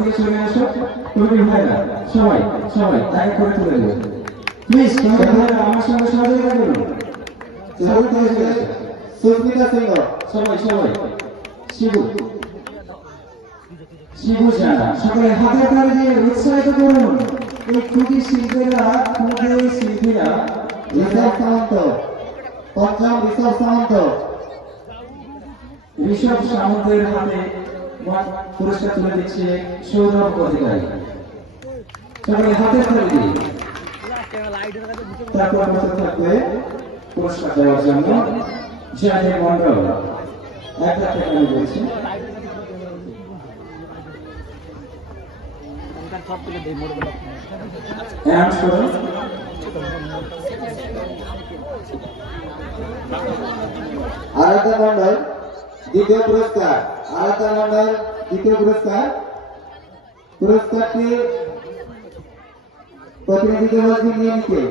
থেকে চলে আসো তুমি হয় না সবাই সবাই তাই করে তুলে দেবো প্লিজ তোমরা আমার সঙ্গে সহযোগিতা করুন সুস্মিতা সিংহ সবাই সবাই শিবু শিবু জানা সবাই হাতে তালি দিয়ে উৎসাহিত করুন এই খুবই শিল্পীরা খুবই শিল্পীরা ঋষভ সামন্ত পঞ্চম ঋষভ সামন্ত ঋষভ সামন্তের হাতে পুরস্কার তুলে দিচ্ছে সৌরভ অধিকারী সবাই হাতে তালি দিয়ে তারপর থাকবে পুরস্কার দেওয়ার জন্য জাহির মন্ডল 1 লাখ টাকা বলছি আরাধনা মন্ডল দ্বিতীয় পুরস্কার আরাধনা মন্ডল দ্বিতীয় পুরস্কার পুরস্কারটি প্রতিনিধিত্ব নিয়ে নিতে